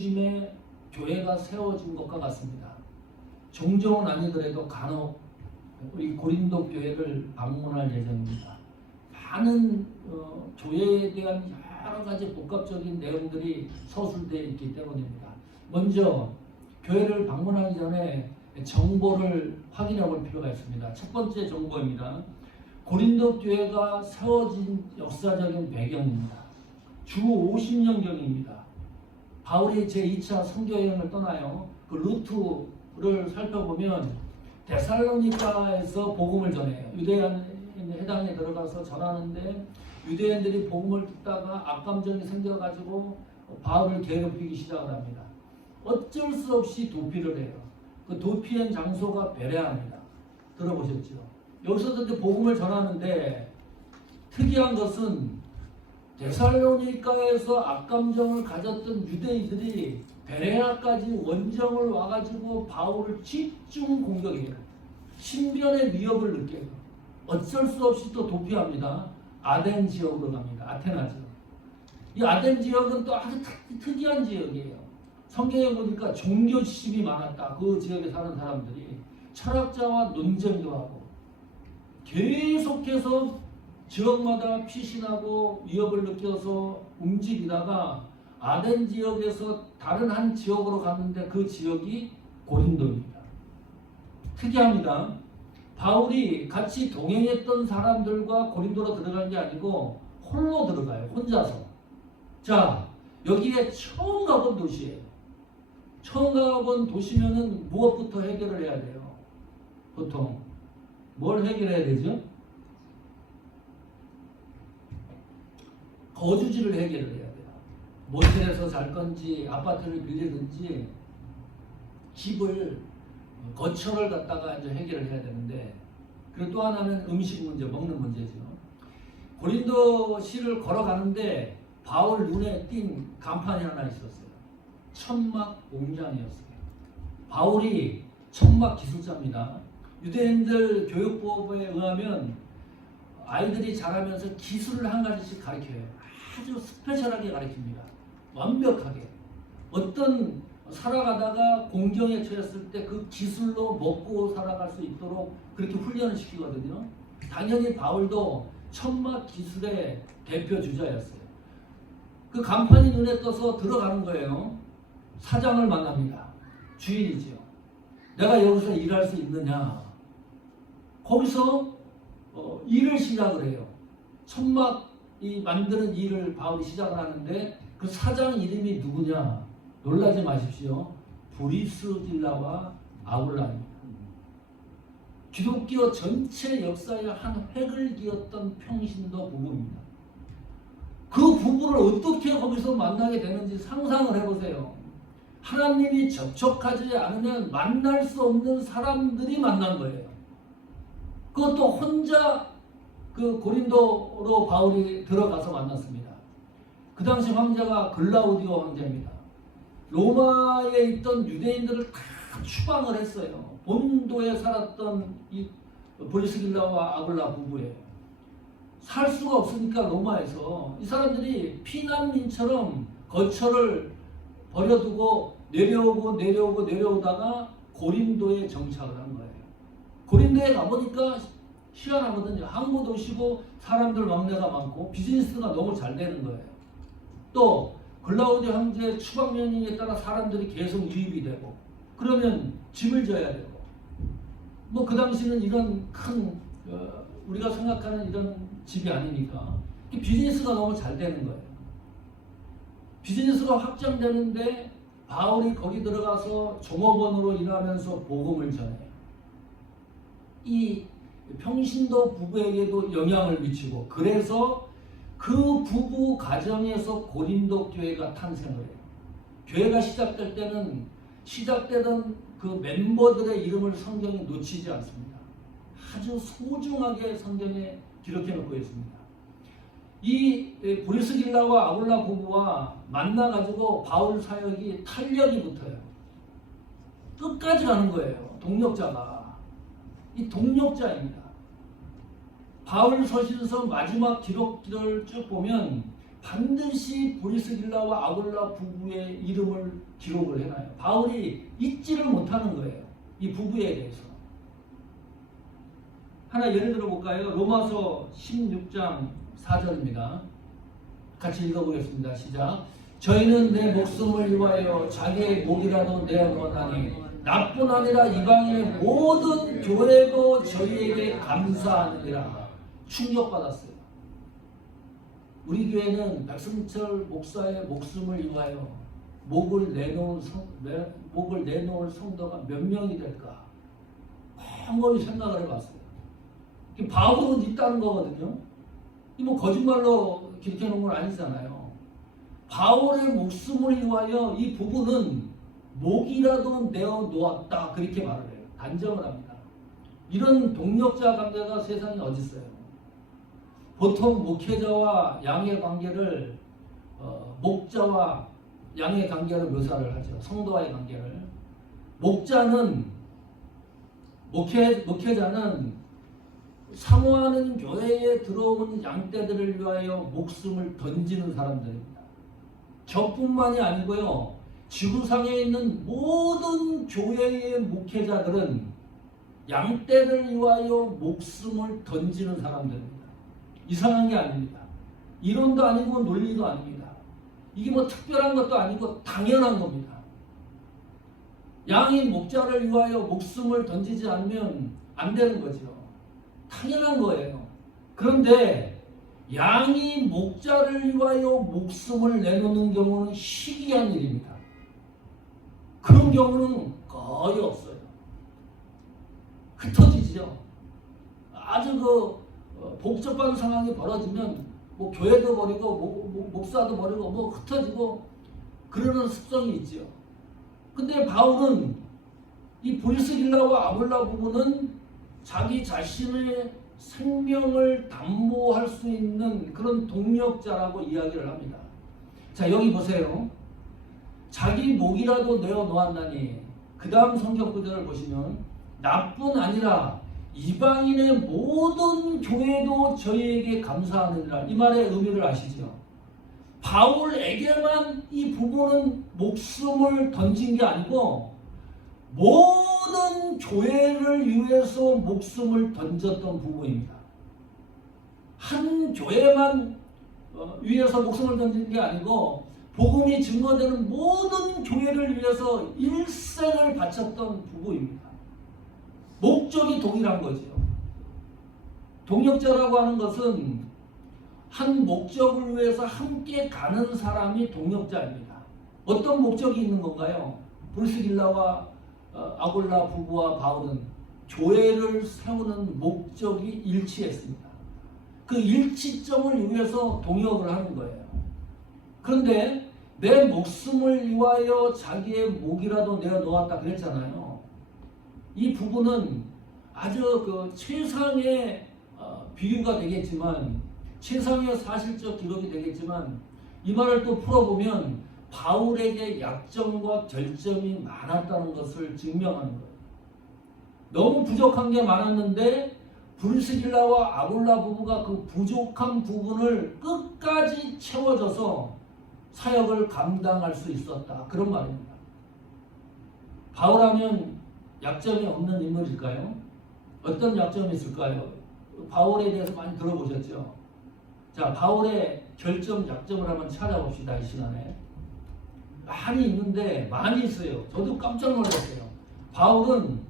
중심의 교회가 세워진 것과 같습니다. 종종은 아니더라도 간혹 우리 고린도 교회를 방문할 예정입니다. 많은 교회에 대한 여러 가지 복합적인 내용들이 서술되어 있기 때문입니다. 먼저 교회를 방문하기 전에 정보를 확인해 볼 필요가 있습니다. 첫 번째 정보입니다. 고린도 교회가 세워진 역사적인 배경입니다. 주 50년경입니다. 바울이 제2차 선교여행을 떠나요. 그 루트를 살펴보면 데살로니가에서 복음을 전해요. 유대인 해당에 들어가서 전하는데 유대인들이 복음을 듣다가 악감정이 생겨가지고 바울을 괴롭히기 시작을 합니다. 어쩔 수 없이 도피를 해요. 그 도피한 장소가 베레아입니다. 들어보셨죠? 여기서도 이제 복음을 전하는데 특이한 것은 데살로니가에서 악감정을 가졌던 유대인들이 베레아까지 원정을 와가지고 바울을 집중 공격해요. 신변의 위협을 느껴요. 어쩔 수 없이 또 도피합니다. 아덴 지역으로 갑니다. 아테나 지역. 이 아덴 지역은 또 아주 특이한 지역이에요. 성경에 보니까 종교 지식이 많았다. 그 지역에 사는 사람들이 철학자와 논쟁도 하고 계속해서 지역마다 피신하고 위협을 느껴서 움직이다가 아덴 지역에서 다른 한 지역으로 갔는데 그 지역이 고린도입니다. 특이합니다. 바울이 같이 동행했던 사람들과 고린도로 들어간 게 아니고 홀로 들어가요. 혼자서. 자, 여기에 처음 가본 도시예요. 처음 가본 도시면은 무엇부터 해결을 해야 돼요? 보통 뭘 해결해야 되죠? 거주지를 해결을 해야 돼요. 모텔에서 잘 건지 아파트를 빌리든지 집을 거처를 갖다가 이제 해결을 해야 되는데, 그리고 또 하나는 음식 문제, 먹는 문제죠. 고린도시를 걸어가는데 바울 눈에 띈 간판이 하나 있었어요. 천막 공장이었어요. 바울이 천막 기술자입니다. 유대인들 교육법에 의하면 아이들이 자라면서 기술을 한 가지씩 가르쳐요. 아주 스페셜하게 가르칩니다. 완벽하게. 어떤 살아가다가 공경에 처했을 때 그 기술로 먹고 살아갈 수 있도록 그렇게 훈련을 시키거든요. 당연히 바울도 천막 기술의 대표 주자였어요. 그 간판이 눈에 떠서 들어가는 거예요. 사장을 만납니다. 주인이지요. 내가 여기서 일할 수 있느냐. 거기서 일을 시작을 해요. 천막이 만드는 일을 바울이 시작을 하는데 그 사장 이름이 누구냐? 놀라지 마십시오. 브리스길라와 아굴라입니다. 기독교 전체 역사의 한 획을 기었던 평신도 부부입니다. 그 부부를 어떻게 거기서 만나게 되는지 상상을 해보세요. 하나님이 접촉하지 않으면 만날 수 없는 사람들이 만난 거예요. 그것도 혼자 그 고린도로 바울이 들어가서 만났습니다. 그 당시 황제가 글라우디오 황제입니다. 로마에 있던 유대인들을 다 추방을 했어요. 본도에 살았던 이 브리스길라와 아굴라 부부예요. 살 수가 없으니까 로마에서 이 사람들이 피난민처럼 거처를 버려두고 내려오다가 고린도에 정착을 한 거예요. 고린도에 가보니까 희한하거든요. 항구 도시고 사람들 왕래가 많고 비즈니스가 너무 잘 되는 거예요. 또 글라우디오 황제의 추방 명령에 따라 사람들이 계속 유입이 되고, 그러면 집을 져야 되고, 뭐 그 당시는 이런 큰 우리가 생각하는 이런 집이 아니니까 비즈니스가 너무 잘 되는 거예요. 비즈니스가 확장되는데 바울이 거기 들어가서 종업원으로 일하면서 복음을 전해요. 이 평신도 부부에게도 영향을 미치고, 그래서 그 부부 가정에서 고린도 교회가 탄생을 해요. 교회가 시작될 때는 시작되던 그 멤버들의 이름을 성경에 놓치지 않습니다. 아주 소중하게 성경에 기록해 놓고 있습니다. 이 브리스길라와 아굴라 부부와 만나가지고 바울 사역이 탄력이 붙어요. 끝까지 가는 거예요. 동력자가. 이 동력자입니다. 바울 서신서 마지막 기록들을 쭉 보면 반드시 브리스길라와 아굴라 부부의 이름을 기록을 해놔요. 바울이 잊지를 못하는 거예요. 이 부부에 대해서. 하나 예를 들어 볼까요? 로마서 16장 4절입니다. 같이 읽어보겠습니다. 시작. 저희는 내 목숨을 위하여 자기의 목이라도 내어놓았나니 나뿐 아니라 이방인의 모든 교회도 저희에게 감사하느니라. 충격받았어요. 우리 교회는 백승철 목사의 목숨을 위하여 목을 내놓을 성도가 몇 명이 될까? 곰곰이 생각을 해봤어요. 바울은 있다는 거거든요. 이 뭐 거짓말로 기록해 놓은 건 아니잖아요. 바울의 목숨을 위하여 이 부부는 목이라도 내어 놓았다, 그렇게 말을 해요. 단정을 합니다. 이런 동력자 관계가 세상에 어디 있어요? 보통 목회자와 양의 관계를 목자와 양의 관계를 묘사를 하죠. 성도와의 관계를. 목회자는 사모하는 교회에 들어온 양떼들을 위하여 목숨을 던지는 사람들입니다. 저뿐만이 아니고요, 지구상에 있는 모든 교회의 목회자들은 양떼를 위하여 목숨을 던지는 사람들입니다. 이상한 게 아닙니다. 이론도 아니고 논리도 아닙니다. 이게 뭐 특별한 것도 아니고 당연한 겁니다. 양이 목자를 위하여 목숨을 던지지 않으면 안 되는 거죠. 당연한 거예요. 그런데 양이 목자를 위하여 목숨을 내놓는 경우는 희귀한 일입니다. 그런 경우는 거의 없어요. 흩어지죠. 아주 복잡한 상황이 벌어지면 뭐 교회도 버리고 목사도 버리고 뭐 흩어지고 그러는 습성이 있죠. 근데 바울은 이 브리스길라와 아굴라 부부는 자기 자신의 생명을 담보할 수 있는 그런 동력자라고 이야기를 합니다. 자, 여기 보세요. 자기 목이라도 내어 놓았나니, 그 다음 성경 구절을 보시면 나뿐 아니라 이방인의 모든 교회도 저희에게 감사하느니라. 이 말의 의미를 아시죠? 바울에게만 이 부부는 목숨을 던진 게 아니고 모든 교회를 위해서 목숨을 던졌던 부부입니다. 한 교회만 위해서 목숨을 던진 게 아니고 복음이 증거되는 모든 교회를 위해서 일생을 바쳤던 부부입니다. 목적이 동일한 거죠. 동력자라고 하는 것은 한 목적을 위해서 함께 가는 사람이 동력자입니다. 어떤 목적이 있는 건가요? 브리스길라와 아굴라 부부와 바울은 교회를 세우는 목적이 일치했습니다. 그 일치점을 위해서 동역을 하는 거예요. 그런데 내 목숨을 위하여 자기의 목이라도 내어 놓았다 그랬잖아요. 이 부분은 아주 최상의 비유가 되겠지만, 최상의 사실적 기록이 되겠지만, 이 말을 또 풀어보면 바울에게 약점과 결점이 많았다는 것을 증명하는 거예요. 너무 부족한 게 많았는데 브리스길라와 아굴라 부부가 그 부족한 부분을 끝까지 채워줘서 사역을 감당할 수 있었다, 그런 말입니다. 바울하면 약점이 없는 인물일까요? 어떤 약점이 있을까요? 바울에 대해서 많이 들어보셨죠? 자, 바울의 결점, 약점을 한번 찾아봅시다. 이 시간에 많이 있는데 많이 있어요. 저도 깜짝 놀랐어요. 바울은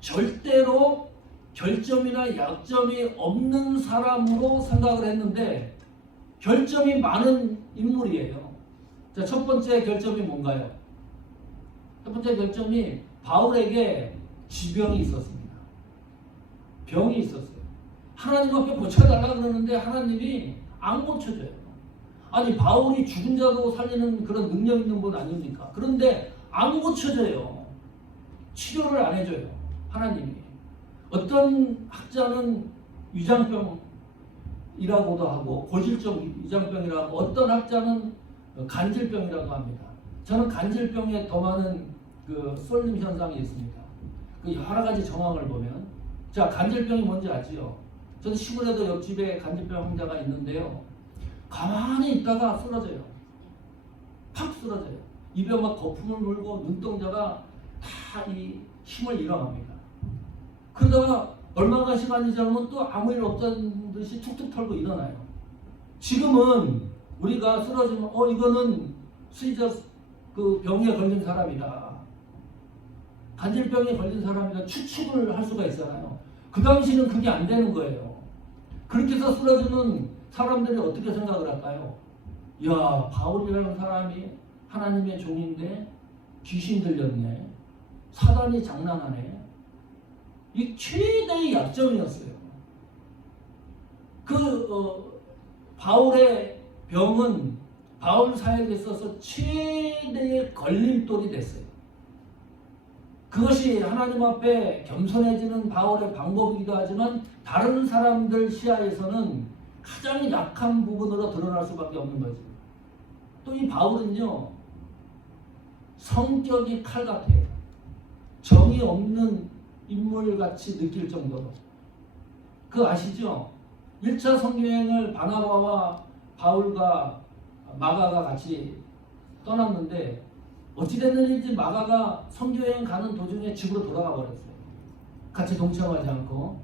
절대로 결점이나 약점이 없는 사람으로 생각을 했는데 결점이 많은 인물이에요. 자, 첫 번째 결점이 뭔가요? 첫 번째 결점이 바울에게 지병이 있었습니다. 병이 있었어요. 하나님 앞에 고쳐달라고 그러는데 하나님이 안 고쳐줘요. 아니, 바울이 죽은 자도 살리는 그런 능력 있는 분 아닙니까? 그런데 안 고쳐져요. 치료를 안 해줘요, 하나님이. 어떤 학자는 위장병이라고도 하고, 고질적 위장병이라고 하고, 어떤 학자는 간질병이라고 합니다. 저는 간질병에 더 많은 쏠림 현상이 있습니다. 여러 가지 정황을 보면. 자, 간질병이 뭔지 아지요? 저는 시골에도 옆집에 간질병 환자가 있는데요. 가만히 있다가 쓰러져요. 팍 쓰러져요. 입에 막 거품을 물고 눈동자가 다 이 힘을 잃어갑니다. 그러다가 얼마가 시간이 지나면 또 아무 일 없다는 듯이 툭툭 털고 일어나요. 지금은 우리가 쓰러지면 이거는 스이저 그 병에 걸린 사람이다. 간질병에 걸린 사람이다. 추측을 할 수가 있잖아요. 그 당시는 그게 안 되는 거예요. 그렇게 해서 쓰러지는 사람들이 어떻게 생각을 할까요? 야, 바울이라는 사람이 하나님의 종인데 귀신 들렸네. 사단이 장난하네. 이 최대의 약점이었어요. 바울의 병은 바울 사역에 있어서 최대의 걸림돌이 됐어요. 그것이 하나님 앞에 겸손해지는 바울의 방법이기도 하지만 다른 사람들 시야에서는 가장 약한 부분으로 드러날 수밖에 없는 거죠. 또 이 바울은요, 성격이 칼 같아요. 정이 없는 인물같이 느낄 정도로. 그거 아시죠? 1차 선교여행을 바나바와 바울과 마가가 같이 떠났는데 어찌됐는지 마가가 선교여행 가는 도중에 집으로 돌아가 버렸어요. 같이 동참하지 않고.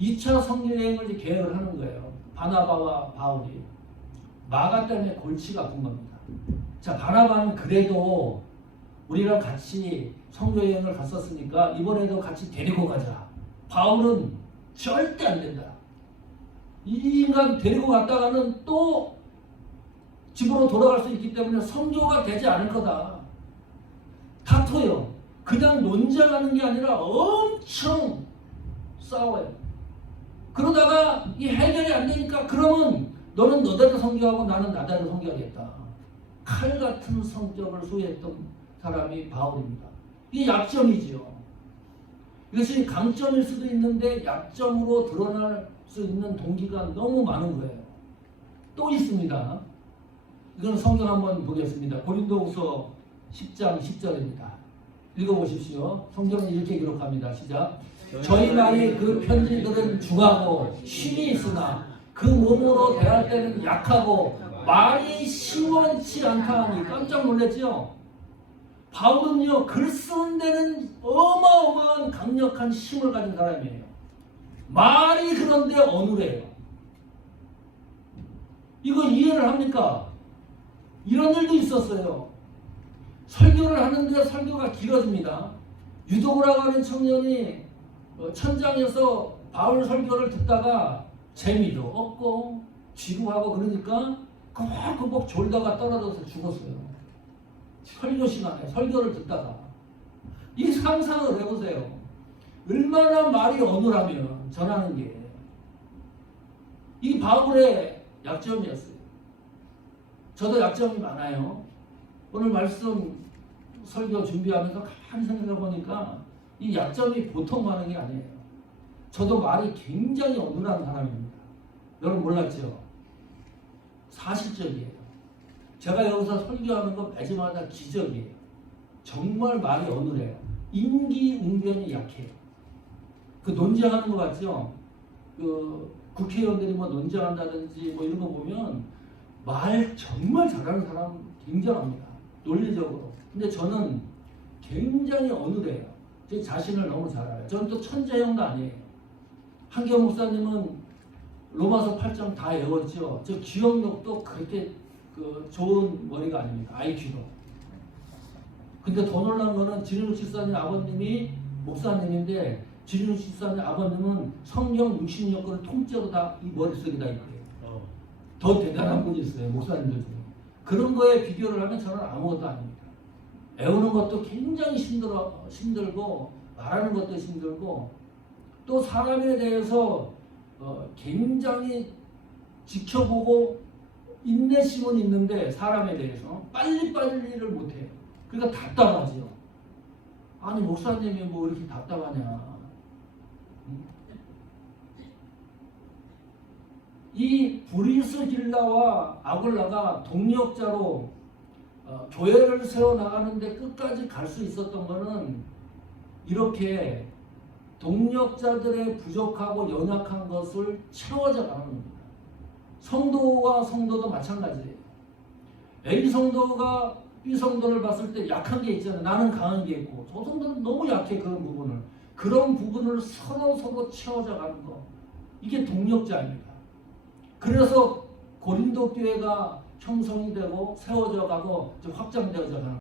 2차 선교여행을 이제 계획을 하는 거예요. 바나바와 바울이. 마가 때문에 골치가 아픈 겁니다. 자, 바나바는 그래도 우리랑 같이 선교여행을 갔었으니까 이번에도 같이 데리고 가자. 바울은 절대 안 된다. 이 인간 데리고 갔다가는 또 집으로 돌아갈 수 있기 때문에 선교가 되지 않을 거다. 다퉈요. 그냥 논쟁하는 게 아니라 엄청 싸워요. 그러다가 이 해결이 안 되니까 그러면 너는 너대로 선교하고 나는 나대로 선교하겠다. 칼 같은 성격을 소유했던 사람이 바울입니다. 이게 약점이지요. 이것이 강점일 수도 있는데 약점으로 드러날 수 있는 동기가 너무 많은 거예요. 또 있습니다. 이건 성경 한번 보겠습니다. 고린도후서 10장 10절입니다. 읽어보십시오. 성경은 이렇게 기록합니다. 시작. 저희 말이 그 편지들은 중하고 힘이 있으나 그 몸으로 대할 때는 약하고 말이 시원치 않다 하니 깜짝 놀랐죠. 바울은요, 글 쓰는 데는 어마어마한 강력한 힘을 가진 사람이에요. 말이 그런데 어눌해요. 이거 이해를 합니까? 이런 일도 있었어요. 설교를 하는데 설교가 길어집니다. 유도구라고 하는 청년이 천장에서 바울 설교를 듣다가 재미도 없고 지루하고 그러니까 꼭 졸다가 떨어져서 죽었어요. 설교 시간에 설교를 듣다가. 이 상상을 해보세요. 얼마나 말이 어눌하면 전하는 게. 이 바울의 약점이었어요. 저도 약점이 많아요. 오늘 말씀 설교 준비하면서 가만히 생각해 보니까 이 약점이 보통 많은 게 아니에요. 저도 말이 굉장히 어눌한 사람입니다. 여러분 몰랐죠? 사실적이에요. 제가 여기서 설교하는 거 매주마다 기적이에요. 정말 말이 어눌해요. 임기응변이 약해요. 그 논쟁하는 거 같죠? 그 국회의원들이 뭐 논쟁한다든지 뭐 이런 거 보면 말 정말 잘하는 사람 굉장합니다. 논리적으로. 근데 저는 굉장히 어눌해요. 제 자신을 너무 잘 알아요. 저는 또 천재형도 아니에요. 한경 목사님은 로마서 8장 다 외웠죠. 저 기억력도 그렇게 좋은 머리가 아닙니다. IQ도. 근데 더 놀란 거는 진윤 집사님 아버님이 목사님인데 진윤 집사님 아버님은 성경 66권을 통째로 다 이 머릿속에 다 있대요. 더 대단한 분이 있어요. 목사님들 중에. 그런 거에 비교를 하면 저는 아무것도 아닙니다. 외우는 것도 굉장히 힘들고 말하는 것도 힘들고 또 사람에 대해서 굉장히 지켜보고 인내심은 있는데 사람에 대해서 빨리빨리를 못해요. 그러니까 답답하지요. 아니 목사님이 뭐 이렇게 답답하냐. 이 브리스길라와 아굴라가 동력자로 교회를 세워나가는데 끝까지 갈 수 있었던 거는 이렇게 동력자들의 부족하고 연약한 것을 채워져 가는 겁니다. 성도와 성도도 마찬가지예요. A 성도가 B 성도를 봤을 때 약한 게 있잖아요. 나는 강한 게 있고 저 성도는 너무 약해. 그런 부분을 서로 채워져 가는 거, 이게 동력자입니다. 그래서 고린도 교회가 형성이 되고 세워져 가고 확장되어져 가는